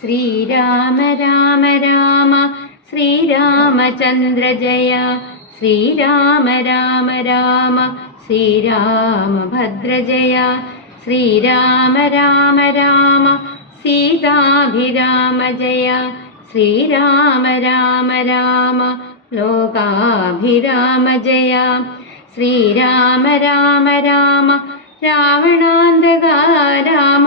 श्रीराम राम राम श्रीरामचन्द्र जय श्रीराम राम राम श्रीराम भद्रजया श्रीराम राम राम सीताभिराम जया श्रीराम राम राम लोकाभिराम जया श्रीराम राम राम रावणान्धगा राम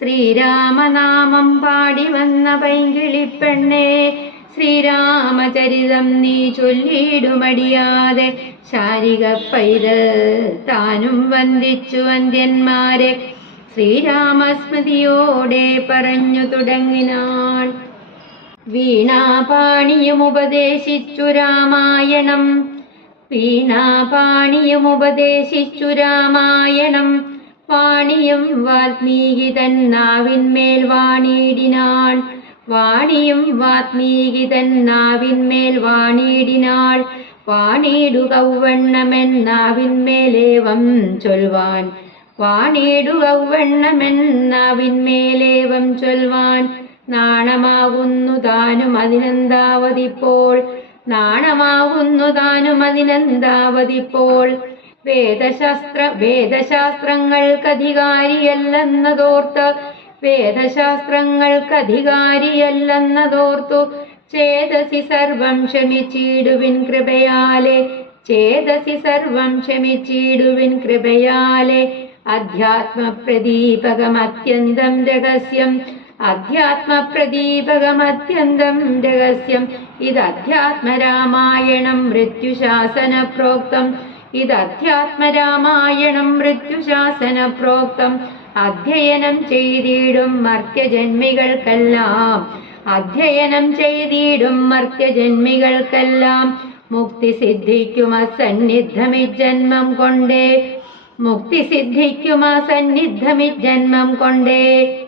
ശ്രീരാമനാമം പാടി വന്ന പൈങ്കിളിപ്പെണ്ണേ ശ്രീരാമചരിതം നീ ചൊല്ലിടുമടിയാതെ ശാരിക പൈതൽ താനും വന്ദിച്ചു വന്ദ്യന്മാരെ ശ്രീരാമസ്മൃതിയോടെ പറഞ്ഞു തുടങ്ങിനാൾ. വീണാപാണിയും ഉപദേശിച്ചു രാമായണം വീണാപാണിയും ഉപദേശിച്ചു രാമായണം വാണിയും വാത്മീകി തന്നാവിന്മേൽ വാണിയിടിനാൾ. വാണിയും വാത്മീകി തന്നാവിന്മേൽ വാണിയിടിനാൾ. വാണിയിടുകവണ്ണമെന്നാവിന്മേലേവം ചൊൽവാൻ. വാണിയിടുകവണ്ണമെന്നാവിന്മേലേവം ചൊൽവാൻ. നാണമാകുന്നു താനും അതിനെന്താവതിപ്പോൾ? നാണമാകുന്നു താനും അതിനെന്താവതിപ്പോൾ? വേദശാസ്ത്ര വേദശാസ്ത്രങ്ങൾക്കധികാരിയല്ലെന്നതോർത്ത് വേദശാസ്ത്രങ്ങൾക്കധികാരിയല്ലെന്നതോർത്തു ചേതസി സർവം ക്ഷമിച്ചിടുവിൻ കൃപയാലെ ചേതസി സർവം ക്ഷമിച്ചിടുവിൻ കൃപയാലെ. അധ്യാത്മപ്രദീപകമത്യന്തം രഹസ്യം അധ്യാത്മപ്രദീപകമത്യന്തം രഹസ്യം. ഇത് അധ്യാത്മരാമായണം മൃത്യുശാസന പ്രോക്തം ഇത് അധ്യാത്മരാമായണം മൃത്യുശാസന പ്രോക്തം അധ്യയനം ചെയ്തിടും മർത്യജന്മികൾക്കെല്ലാം. അധ്യയനം ചെയ്തിടും മർത്യജന്മികൾക്കെല്ലാം. മുക്തി സിദ്ധിക്കുമ സന്നിധമി ജന്മം കൊണ്ടേ. മുക്തി സിദ്ധിക്കുമ സന്നിധമി ജന്മം കൊണ്ടേ.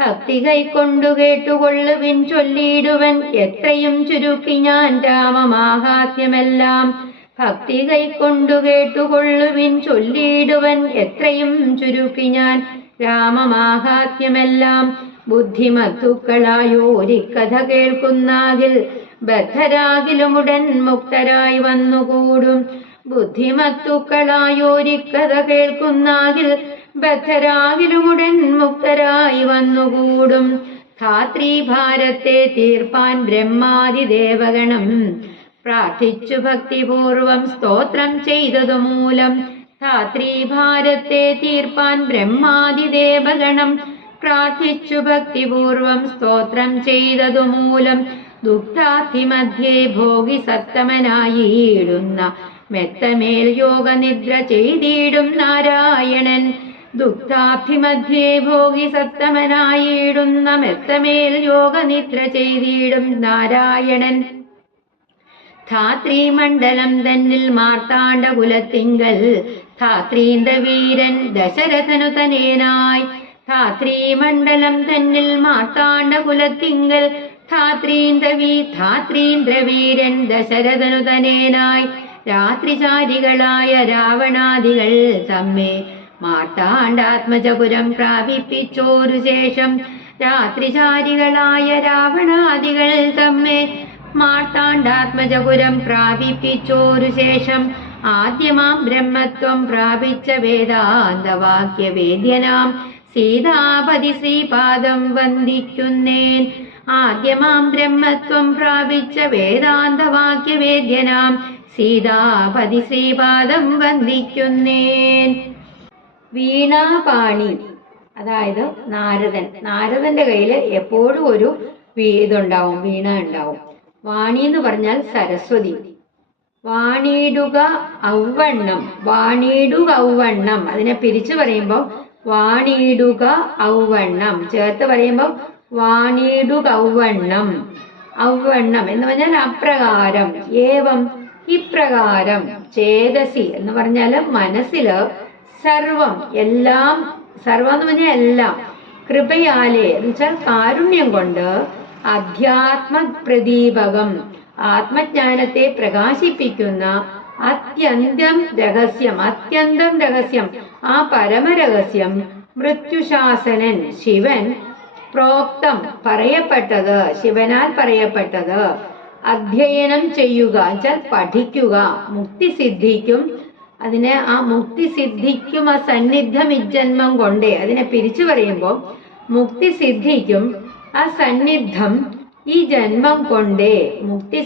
ഭക്തി കൈക്കൊണ്ടു കേട്ടുകൊള്ളുവിൻ ചൊല്ലിയിടുവൻ. എത്രയും ചുരുക്കി ഞാൻ രാമമാഹാത്മ്യമെല്ലാം. ഭക്തി കൈക്കൊണ്ടു കേട്ടുകൊള്ളുവിൻ ചൊല്ലിയിടുവൻ എത്രയും ചുരുക്കി ഞാൻ. രാമമാഹാത്മ്യമെല്ലാം ബുദ്ധിമത്തുക്കളായോരിക്കഥ കേൾക്കുന്നാകിൽ ബദ്ധരാകിലുമുടൻ മുക്തരായി വന്നുകൂടും. ബുദ്ധിമത്തുക്കളായോരിക്കഥ കേൾക്കുന്നാകിൽ ബദ്ധരാകിലുമുടൻ മുക്തരായി വന്നുകൂടും. ധാത്രീ ഭാരത്തെ തീർപ്പാൻ ബ്രഹ്മാതിദേവഗണം പ്രാർത്ഥിച്ചു ഭക്തിപൂർവം സ്തോത്രം ചെയ്തതു മൂലം ധാത്രീ ഭാരത്തെ തീർപ്പാൻ ബ്രഹ്മാതിദേവഗണം. പ്രാർത്ഥിച്ചു ഭക്തിപൂർവം സ്തോത്രം ചെയ്തതു മൂലം ദുഃഖാധിമധ്യേ ഭോഗി സത്തമനായിടുന്ന മെത്തമേൽ യോഗനിദ്ര ചെയ്തിടും നാരായണൻ. ദുഃഖാഭിമധ്യേ ഭോഗി സത്തമനായിടുന്ന മെത്തമേൽ യോഗനിദ്ര ചെയ്തിടും നാരായണൻ. ധാത്രീമണ്ഡലം തന്നിൽ മാർത്താണ്ഡ കുലത്തിങ്കൽ ധാത്രീന്ദ വീരൻ ദശരഥനു തനേനായി ധാത്രീമണ്ഡലം തന്നിൽ മാർത്താണ്ഡ കുലത്തിങ്കൽ ധാത്രീന്ദ്രവീ ധാത്രീന്ദ്രവീരൻ ദശരഥനു തനേനായി രാത്രിചാരികളായ രാവണാദികൾ തമ്മെ മാർത്താണ്ഡാത്മജപുരം പ്രാപിപ്പിച്ചോരു ശേഷം രാത്രിചാരികളായ രാവണാദികൾ തമ്മെ മാർത്താണ്ഡാത്മജപുരം പ്രാപിപ്പിച്ചോരു ശേഷം ആദ്യമാം ബ്രഹ്മത്വം പ്രാപിച്ച വേദാന്തവാക്യവേദ്യനാം സീതാപതി ശ്രീപാദം വന്ദിക്കുന്നേൻ. ആദ്യമാം ബ്രഹ്മത്വം പ്രാപിച്ച വേദാന്തവാക്യവേദ്യനാം സീതാപതി ശ്രീപാദം വന്ദിക്കുന്നേൻ. വീണാപാണി അതായത് നാരദൻ. നാരദന്റെ കയ്യിൽ എപ്പോഴും ഒരു ഇതുണ്ടാവും വീണ ഉണ്ടാവും. വാണി എന്ന് പറഞ്ഞാൽ സരസ്വതി. വാണിയിടുക ഔവണ്ണം വാണിയിടുക ഔവണ്ണം. അതിനെ പിരിച്ചു പറയുമ്പോൾ വാണിയിടുക ഔവണ്ണം. ചേർത്ത് പറയുമ്പോൾ വാണിയിടുക ഔവണ്ണം. ഔവണ്ണം എന്ന് പറഞ്ഞാൽ അപ്രകാരം. ഏവം ഇപ്രകാരം. ചേതസി എന്ന് പറഞ്ഞാൽ മനസ്സിൽ സർവം എല്ലാം സർവം എന്ന് പറഞ്ഞാൽ എല്ലാം. കൃപയാലേ എന്ന് വെച്ചാൽ കാരുണ്യം കൊണ്ട് അധ്യാത്മ പ്രദീപകം ആത്മജ്ഞാനത്തെ പ്രകാശിപ്പിക്കുന്ന അത്യന്തം രഹസ്യം അത്യന്തം രഹസ്യം ആ പരമരഹസ്യം മൃത്യുശാസനൻ ശിവൻ പ്രോക്തം പറയപ്പെട്ടത് ശിവനാൽ പറയപ്പെട്ടത്. അധ്യയനം ചെയ്യുക എന്നുവെച്ചാൽ പഠിക്കുക മുക്തി സിദ്ധിക്കും അതിനെ ആ മുക്തി സിദ്ധിക്കും ആ സന്നിധ്യം ഇജന്മം കൊണ്ടേ അതിനെ പിരിച്ചു പറയുമ്പോൾ മുക്തി സിദ്ധിക്കും ആ സന്നിധം ഈ ജന്മം കൊണ്ടേ. മുക്തി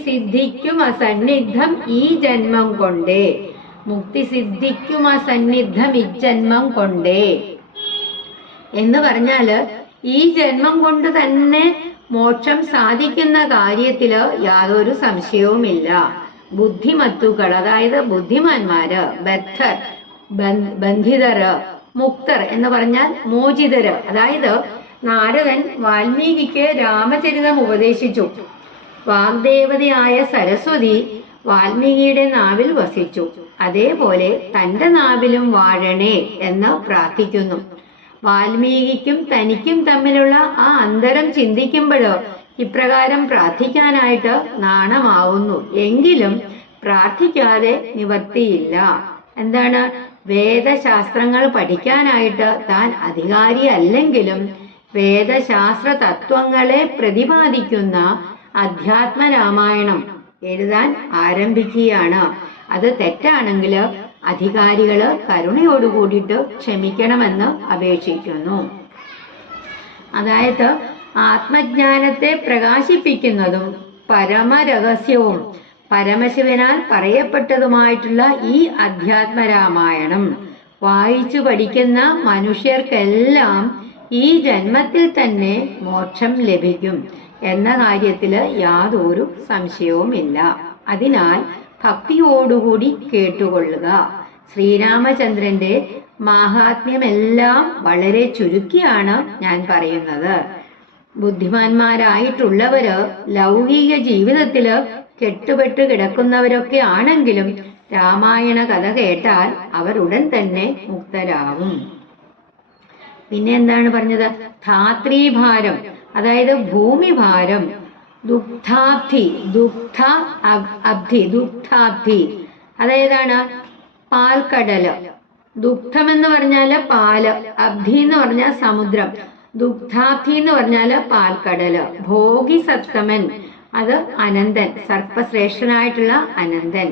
ആ ഈ ജന്മം കൊണ്ടേ. മുക്തി സിദ്ധിക്കും ഈ ജന്മം കൊണ്ടേ. എന്ന് പറഞ്ഞാൽ ഈ ജന്മം കൊണ്ട് തന്നെ മോക്ഷം സാധിക്കുന്ന കാര്യത്തിൽ യാതൊരു സംശയവുമില്ല. ബുദ്ധിമത്തുക്കൾ അതായത് ബുദ്ധിമാന്മാര് ബദ്ധർ ബന്ധ- ബന്ധിതര് മുക്തർ എന്ന് പറഞ്ഞാൽ മോചിതര്. അതായത് നാരദൻ വാൽമീകിക്ക് രാമചരിതം ഉപദേശിച്ചു. വാഗ്ദേവതയായ സരസ്വതി വാൽമീകിയുടെ നാവിൽ വസിച്ചു. അതേപോലെ തന്റെ നാവിലും വാഴണേ എന്ന് പ്രാർത്ഥിക്കുന്നു. വാൽമീകിക്കും തനിക്കും തമ്മിലുള്ള ആ അന്തരം ചിന്തിക്കുമ്പോഴോ ഇപ്രകാരം പ്രാർത്ഥിക്കാനായിട്ട് നാണമാവുന്നു. എങ്കിലും പ്രാർത്ഥിക്കാതെ നിവർത്തിയില്ല. എന്താണ്? വേദശാസ്ത്രങ്ങൾ പഠിക്കാനായിട്ട് താൻ അധികാരിയല്ലെങ്കിലും വേദശാസ്ത്ര തത്വങ്ങളെ പ്രതിപാദിക്കുന്ന അധ്യാത്മ രാമായണം എഴുതാൻ ആരംഭിക്കുകയാണ്. അത് തെറ്റാണെങ്കിൽ അധികാരികൾ കരുണയോട് കൂടിയിട്ട് ക്ഷമിക്കണമെന്ന് അപേക്ഷിക്കുന്നു. അതായത് ആത്മജ്ഞാനത്തെ പ്രകാശിപ്പിക്കുന്നതും പരമരഹസ്യവും പരമശിവനാൽ പറയപ്പെട്ടതുമായിട്ടുള്ള ഈ അധ്യാത്മ രാമായണം വായിച്ചു പഠിക്കുന്ന മനുഷ്യർക്കെല്ലാം ഈ ജന്മത്തിൽ തന്നെ മോക്ഷം ലഭിക്കും എന്ന കാര്യത്തിൽ യാതൊരു സംശയവുമില്ല. അതിനാൽ ഭക്തിയോടുകൂടി കേട്ടുകൊള്ളുക. ശ്രീരാമചന്ദ്രന്റെ മാഹാത്മ്യമെല്ലാം വളരെ ചുരുക്കിയാണ് ഞാൻ പറയുന്നത്. ബുദ്ധിമാന്മാരായിട്ടുള്ളവര് ലൗകിക ജീവിതത്തിൽ കെട്ടുപെട്ട് കിടക്കുന്നവരൊക്കെ ആണെങ്കിലും രാമായണ കഥ കേട്ടാൽ അവർ ഉടൻ തന്നെ മുക്തരാകും. പിന്നെ എന്താണ് പറഞ്ഞത്? ധാത്രീഭാരം. അതായത് ഭൂമിഭാരം. ദുഗ്ധാബ്ധി. ദുഗ്ധ അബ്ധി. ദുഗ്ധാബ്ധി. അതായതാണ് പാൽക്കടൽ ദുഗ്ധം എന്ന് പറഞ്ഞാൽ പാൽ. അബ്ധി എന്ന് പറഞ്ഞാൽ സമുദ്രം. ദുഗ്ധാബ്ധി എന്ന് പറഞ്ഞാൽ പാൽക്കടൽ ഭോഗി സപ്തമൻ. അത് അനന്തൻ. സർപ്പശ്രേഷ്ഠനായിട്ടുള്ള അനന്തൻ.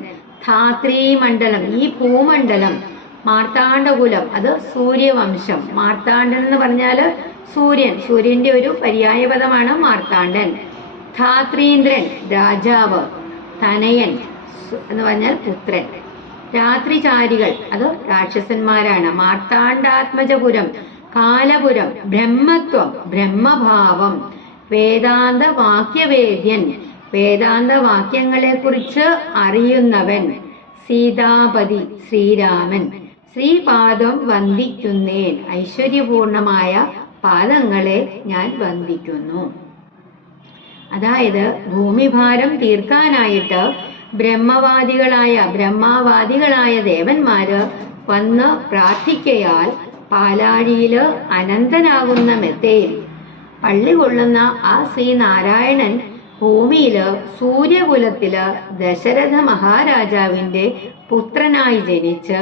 ധാത്രീ മണ്ഡലം ഈ ഭൂമണ്ഡലം. മാർത്താണ്ഡകുലം. അത് സൂര്യവംശം. മാർത്താണ്ഡൻ എന്ന് പറഞ്ഞാൽ സൂര്യൻ. സൂര്യന്റെ ഒരു പര്യായപദമാണ് മാർത്താണ്ഡൻ. ധാത്രീന്ദ്രൻ രാജാവ്. തനയൻ എന്ന് പറഞ്ഞാൽ പുത്രൻ. രാത്രിചാരികൾ അത് രാക്ഷസന്മാരാണ്. മാർത്താണ്ഡാത്മജപുരം കാലപുരം ബ്രഹ്മത്വം ബ്രഹ്മഭാവം. വേദാന്ത വാക്യവേദ്യൻ. വേദാന്ത വാക്യങ്ങളെ കുറിച്ച് അറിയുന്നവൻ. സീതാപതി ശ്രീരാമൻ. ശ്രീപാദം വന്ദിക്കുന്നേൻ. ഐശ്വര്യപൂർണമായ പാദങ്ങളെ ഞാൻ വന്ദിക്കുന്നു. അതായത് ഭൂമിഭാരം തീർക്കാനായിട്ട് ബ്രഹ്മവാദികളായ ബ്രഹ്മാവാദികളായ ദേവന്മാര് വന്ന് പ്രാർത്ഥിക്കയാൽ പാലാഴിയിൽ അനന്തനാകുന്ന മെത്തയിൽ പള്ളി കൊള്ളുന്ന ആ ശ്രീനാരായണൻ ഭൂമിയിൽ സൂര്യകുലത്തിൽ ദശരഥ മഹാരാജാവിന്റെ പുത്രനായി ജനിച്ച്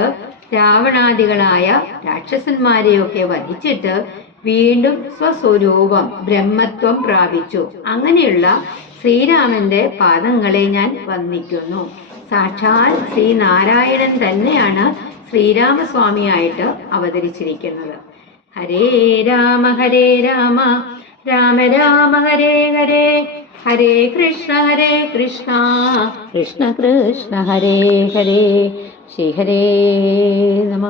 രാവണാദികളായ രാക്ഷസന്മാരെയൊക്കെ വധിച്ചിട്ട് വീണ്ടും സ്വസ്വരൂപം ബ്രഹ്മത്വം പ്രാപിച്ചു. അങ്ങനെയുള്ള ശ്രീരാമന്റെ പാദങ്ങളെ ഞാൻ വന്ദിക്കുന്നു. സാക്ഷാൽ ശ്രീനാരായണൻ തന്നെയാണ് ശ്രീരാമസ്വാമിയായിട്ട് അവതരിച്ചിരിക്കുന്നത്. ഹരേ രാമ ഹരേ രാമ രാമ രാമ ഹരേ ഹരേ ഹരേ കൃഷ്ണ ഹരേ കൃഷ്ണ. കൃഷ്ണ കൃഷ്ണ ഹരേ ഹരേ. ശ്രീ ഹരേ നമ